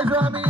I'm Grammy.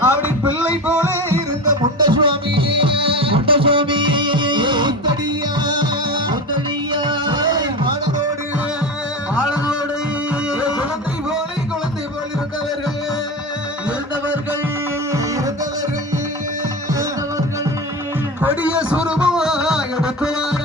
அவரின் பிள்ளை போல இருந்த முண்டசுவாமி. முண்டசுவாமி. முத்தடியா. முத்தடியா. மாடலோடு. மாடலோடு. குழந்தை போல குழந்தை போல் இருந்தவர்கள். இருந்தவர்கள். இருந்தவர்கள். இருந்தவர்கள். கொடிய சுரூபமாக